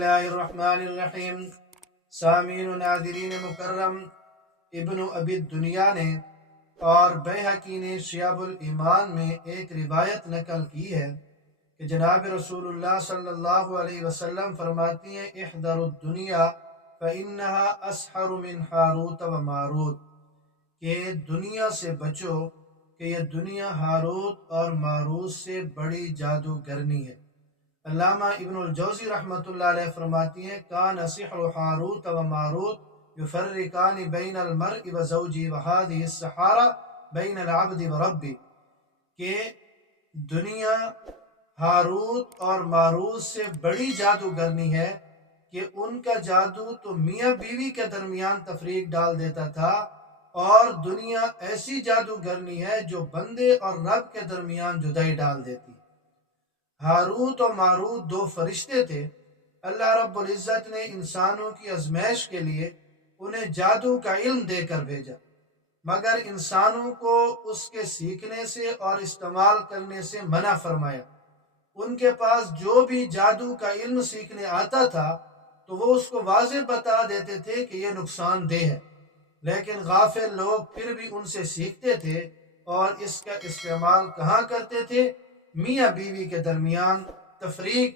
اللہ الرحمن الرحیم۔ سامعین و ناظرین مکرم، ابن ابی الدنیا نے اور بیہقی نے شعب الایمان میں ایک روایت نقل کی ہے کہ جناب رسول اللہ صلی اللہ علیہ وسلم فرماتی ہیں احذروا الدنیا فإنها اسحر من ہاروت و ماروت، کہ دنیا سے بچو کہ یہ دنیا ہاروت اور ماروت سے بڑی جادوگرنی ہے۔ علامہ ابن الجوزی رحمۃ اللہ علیہ فرماتی ہیں کان سحر ہاروت و ماروت یفرقان بین المرء و زوجی و هذه السحارہ بین العبد و ربی، کہ دنیا ہاروت اور ماروت سے بڑی جادوگرنی ہے کہ ان کا جادو تو میاں بیوی کے درمیان تفریق ڈال دیتا تھا، اور دنیا ایسی جادوگرنی ہے جو بندے اور رب کے درمیان جدائی ڈال دیتی۔ ہاروت اور ماروت دو فرشتے تھے۔ اللہ رب العزت نے انسانوں کی آزمائش کے لیے انہیں جادو کا علم دے کر بھیجا، مگر انسانوں کو اس کے سیکھنے سے اور استعمال کرنے سے منع فرمایا۔ ان کے پاس جو بھی جادو کا علم سیکھنے آتا تھا تو وہ اس کو واضح بتا دیتے تھے کہ یہ نقصان دہ ہے، لیکن غافل لوگ پھر بھی ان سے سیکھتے تھے اور اس کا استعمال کہاں کرتے تھے؟ میاں بیوی کے درمیان تفریق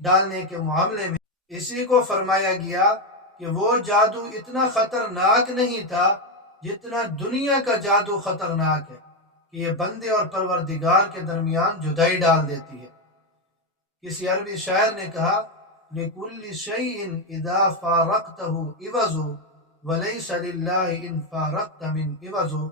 ڈالنے کے معاملے میں۔ اسی کو فرمایا گیا کہ وہ جادو اتنا خطرناک نہیں تھا جتنا دنیا کا جادو خطرناک ہے، کہ یہ بندے اور پروردگار کے درمیان جدائی ڈال دیتی ہے۔ کسی عربی شاعر نے کہا لِكُلِّ شَيْءٍ إِذَا فَارَقْتَهُ عِوَضٌ وَلَيْسَ لِلَّهِ إِن فَارَقْتَ مِنْ عِوَضٌ،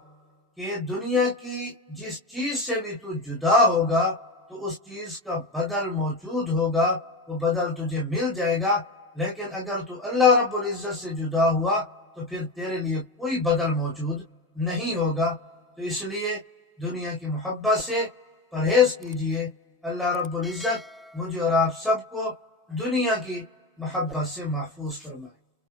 کہ دنیا کی جس چیز سے بھی تو جدا ہوگا تو اس چیز کا بدل موجود ہوگا، وہ بدل تجھے مل جائے گا، لیکن اگر تو اللہ رب العزت سے جدا ہوا تو پھر تیرے لیے کوئی بدل موجود نہیں ہوگا۔ تو اس لیے دنیا کی محبت سے پرہیز کیجئے۔ اللہ رب العزت مجھے اور آپ سب کو دنیا کی محبت سے محفوظ فرمائے۔